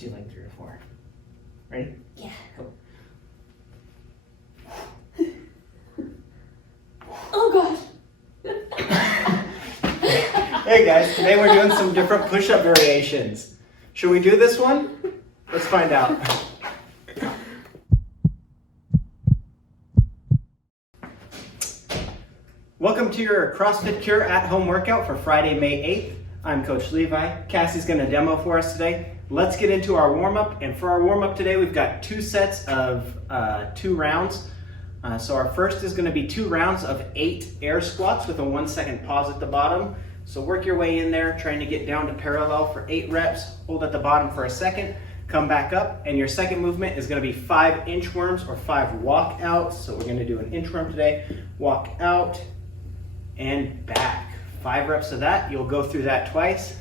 do like 3 or 4. Ready? Yeah. Go. Oh gosh. Hey guys, today we're doing some different push-up variations. Should we do this one? Let's find out. Welcome to your CrossFit Cure at-home workout for Friday, May 8th. I'm Coach Levi. Cassie's going to demo for us today. Let's get into our warm-up. And for our warm-up today, we've got 2 sets of 2 rounds. So our first is going to be 2 rounds of 8 air squats with a 1-second pause at the bottom. So work your way in there, trying to get down to parallel for 8 reps. Hold at the bottom for a second, come back up, and your second movement is going to be 5 inchworms or 5 walkouts. So we're going to do an inchworm today. Walk out and back. 5 reps of that. You'll go through that twice.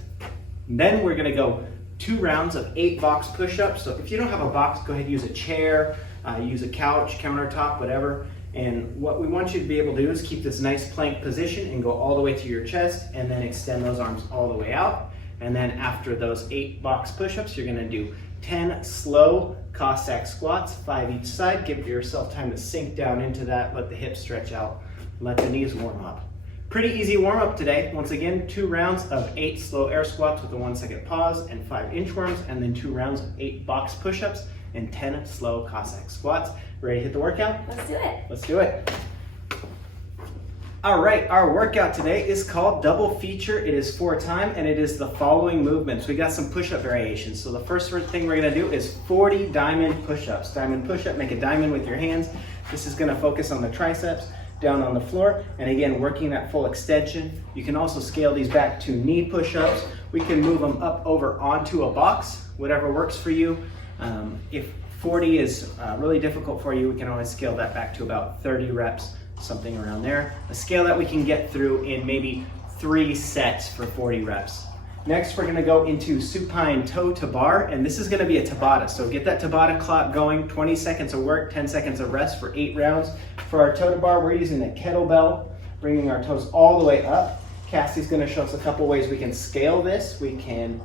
Then we're going to go 2 rounds of 8 box push-ups. So if you don't have a box, go ahead and use a chair, use a couch, countertop, whatever. And what we want you to be able to do is keep this nice plank position and go all the way to your chest and then extend those arms all the way out. And then after those 8 box push-ups, you're gonna do 10 slow Cossack squats, 5 each side. Give yourself time to sink down into that, let the hips stretch out, let the knees warm up. Pretty easy warm up today. Once again, 2 rounds of 8 slow air squats with a 1-second pause and 5 inchworms, and then 2 rounds of 8 box push-ups and 10 slow Cossack squats. Ready to hit the workout? Let's do it. Let's do it. All right, our workout today is called Double Feature. It is 4 time and it is the following movements. We got some push-up variations. So the first thing we're gonna do is 40 diamond push-ups. Diamond push-up, make a diamond with your hands. This is gonna focus on the triceps, down on the floor, and again, working that full extension. You can also scale these back to knee push-ups. We can move them up over onto a box, whatever works for you. If 40 is really difficult for you, we can always scale that back to about 30 reps, something around there. A scale that we can get through in maybe 3 sets for 40 reps. Next, we're gonna go into supine toe to bar, and this is gonna be a Tabata. So get that Tabata clock going, 20 seconds of work, 10 seconds of rest for 8 rounds. For our toe to bar, we're using a kettlebell, bringing our toes all the way up. Cassie's gonna show us a couple ways we can scale this. We can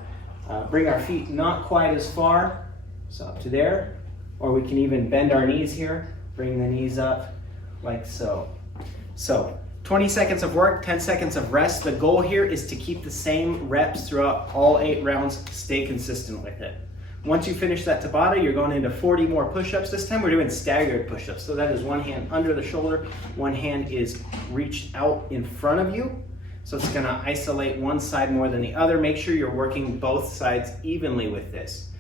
bring our feet not quite as far, so up to there, or we can even bend our knees here, bring the knees up like so. So 20 seconds of work, 10 seconds of rest. The goal here is to keep the same reps throughout all 8 rounds, stay consistent with it. Once you finish that Tabata, you're going into 40 more push-ups. This time we're doing staggered push-ups. So that is 1 hand under the shoulder, 1 hand is reached out in front of you. So it's gonna isolate one side more than the other. Make sure you're working both sides evenly with this.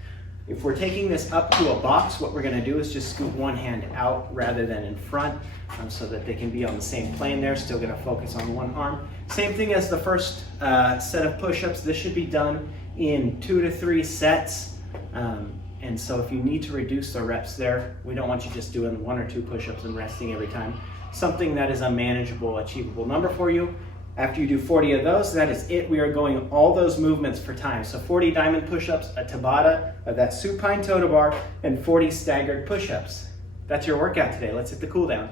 If we're taking this up to a box, what we're gonna do is just scoot 1 hand out rather than in front so that they can be on the same plane there, still gonna focus on 1 arm. Same thing as the first set of push-ups. This should be done in 2 to 3 sets. And so if you need to reduce the reps there, we don't want you just doing 1 or 2 push-ups and resting every time. Something that is a manageable, achievable number for you. After you do 40 of those, that is it. We are going all those movements for time. So 40 diamond push-ups, a Tabata, that supine toe to bar, and 40 staggered push-ups. That's your workout today. Let's hit the cool down.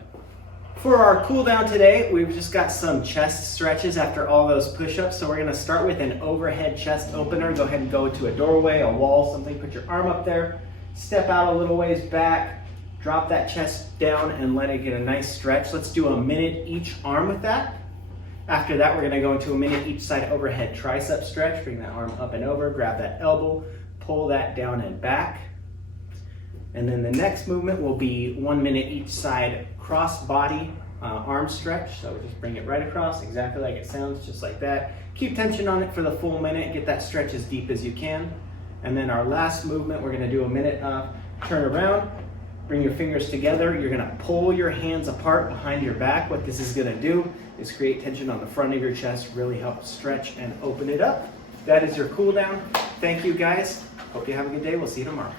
For our cool down today, we've just got some chest stretches after all those push-ups. So we're gonna start with an overhead chest opener. Go ahead and go to a doorway, a wall, something. Put your arm up there, step out a little ways back, drop that chest down and let it get a nice stretch. Let's do a minute each arm with that. After that, we're gonna go into a minute each side overhead tricep stretch. Bring that arm up and over, grab that elbow, pull that down and back. And then the next movement will be 1 minute each side cross body arm stretch. So just bring it right across, exactly like it sounds, just like that. Keep tension on it for the full minute, get that stretch as deep as you can. And then our last movement, we're gonna do a minute of turn around, bring your fingers together. You're gonna pull your hands apart behind your back. What this is gonna do is create tension on the front of your chest, really help stretch and open it up. That is your cool down. Thank you guys. Hope you have a good day. We'll see you tomorrow.